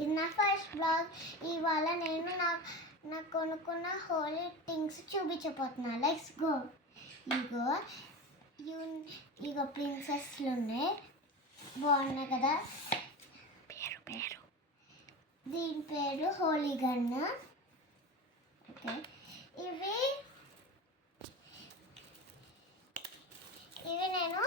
ఇది నా first blog. ఇవాళ నేను నాకు కొనుక్కున్న హోలీ థింగ్స్ చూపించబోతున్నా. Let's go. ఇగో ప్రిన్సెస్లు ఉన్నాయి, బాగున్నాయి కదా. దీని పేరు హోలీ గన్. ఓకే, ఇవి నేను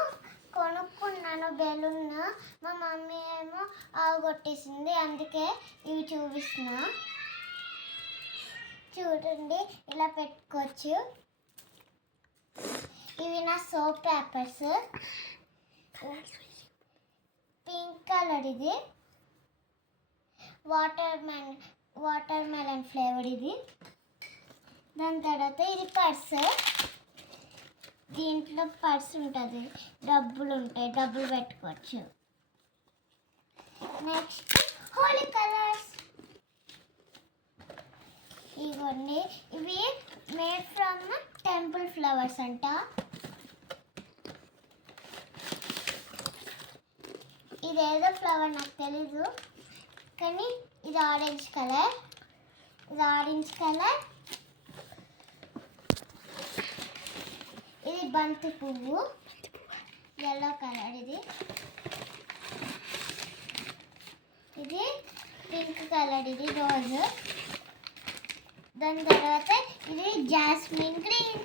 కొనుక్కున్నాను బెలూన్. మా మమ్మీ ఏమో ఆగొట్టేసింది, అందుకే ఇవి చూపిస్తున్నా. చూడండి, ఇలా పెట్టుకోవచ్చు. ఇవి నా సోప్ పేపర్స్. పింక్ కలర్ ఇది, వాటర్ మెలన్ ఫ్లేవర్ ఇది. దాని తర్వాత ఇది పర్స్. దీంట్లో పర్స్ ఉంటుంది, డబ్బులు ఉంటాయి, డబ్బులు పెట్టుకోవచ్చు. Next Holi colours. ఇవన్నీ ఇవి మేడ్ ఫ్రమ్ టెంపుల్ ఫ్లవర్స్ అంట. ఇదేదో ఫ్లవర్ నాకు తెలీదు, కానీ ఇది ఆరెంజ్ కలర్. ఇది బంతి పువ్వు, ఎల్లో కలర్. ఇది పింక్ కలర్, ఇది రోజ్. దాని తర్వాత ఇది జాస్మిన్ గ్రీన్.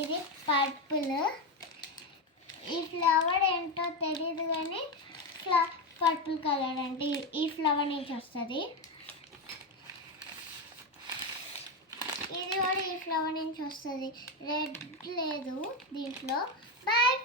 ఇది పర్పుల్. ఈ ఫ్లవర్ ఏంటో తెలియదు, కానీ పర్పుల్ కలర్ అంటే ఈ ఫ్లవర్ నుంచి వస్తుంది. ఇది కూడా ఈ ఫ్లవర్ నుంచి వస్తుంది. రెడ్ లేదు దీంట్లో. బాయ్.